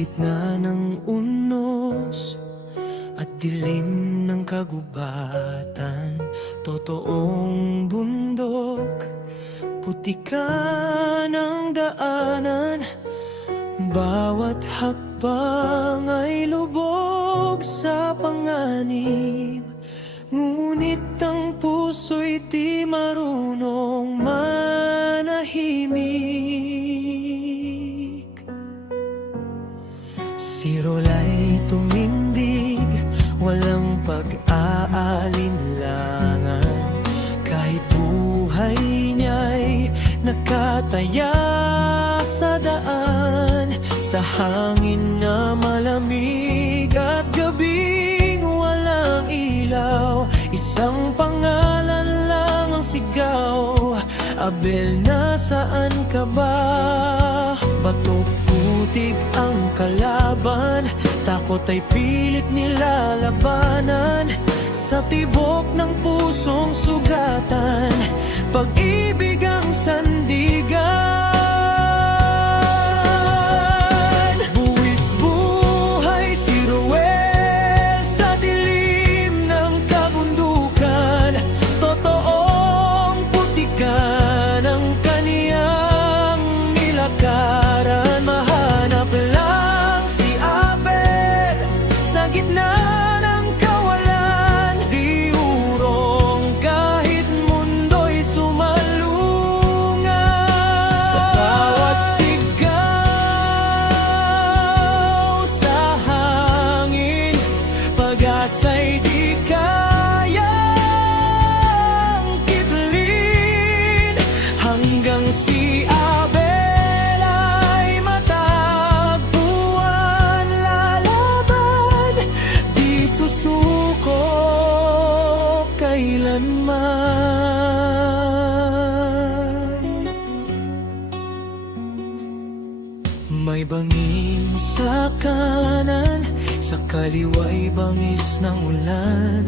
gitna ng unos at dilim ng kagubatan, totoong bundok, putikan ang daanan. Bawat hakbang ay lubog sa panganib, ngunit ang puso'y di marunong manahimik. Si Rola'y tumindig, walang pag-aalinlangan, kahit buhay niya'y nakataya sa daan, sa hangin na malamig at gabing walang ilaw. Isang pangalan lang ang sigaw, Abel, nasaan ka ba? Bato putik ang kalaban, takot ay pilit nilalabanan. Sa tibok ng pusong sugatan, pag-ibig ang sandigan. Buwis buhay si Ruel sa dilim ng kabundukan, totoong putikan ang kaniyang nilakaran. Mahanap lang si Abel sa gitna ng kawalan, di urong kahit mundo'y sumalungan. Sa bawat sigaw sa hangin, pag-asa'y di kayang kitlin, hanggang si Abel ay matagpuan. Lalaban, di susuko kailanman. May bangin sa kanan, sa kaliwa'y bangis ng ulan,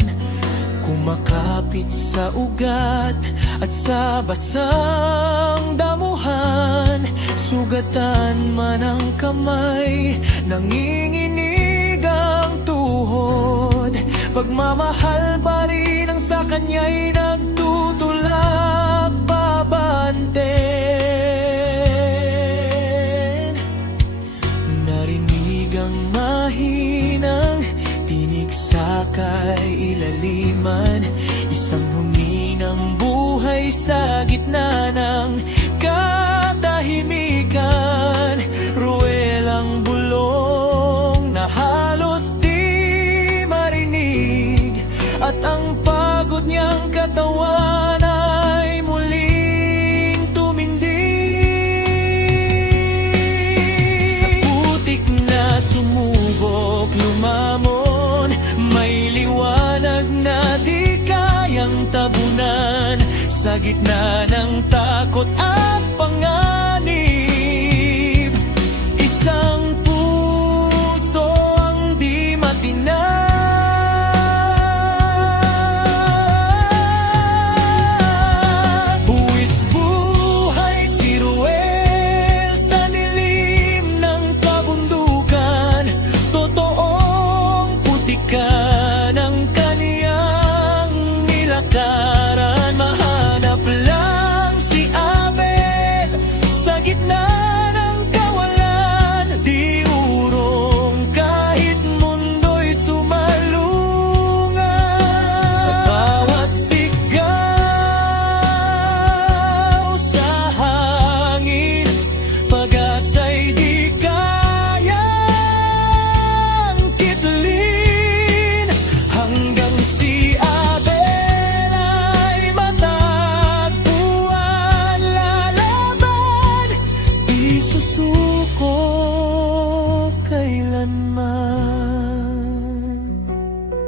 kumakapit sa ugat at sa basang damuhan. Sugatan man ang kamay, nanginginig ang tuhod, pagmamahal pa rin ang sa kanya'y nagtutulak babante. Narinig ang mahinang tinig sa kailaliman, isang huminang buhay sa gitna ng katahimikan. Ruel ang bulong na halos di marinig, at ang pagod niyang katawan ay muling tumindig. Sa putik na sumubok lumamon, may liwanag na di kayang tabunan. Sa gitna ng takot at panganib, isang puso ang di matinag. Buwis buhay si Ruel sa dilim ng kabundukan, totoong putikan ang kaniyang nilakaran. Mahanap lang si Abel sa gitna ng kawalan, di urong kahit mundo'y sumalungan. Sa bawat sigaw sa hangin, pag-asa'y di kayang kitlin, hanggang si Abel ay matagpuan. Lalaban, di susuko kailanman.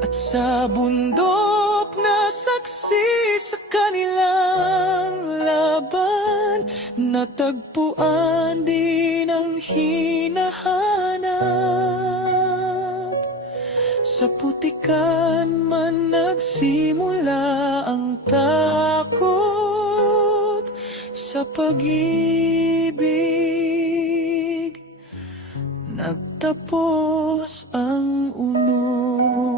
At sa bundok na saksi sa kanilang laban, natagpuan din ang hinahanap. Sa putikan man nagsimula ang takot, sa pag-ibig nagtatapos nagtatapos ang unong.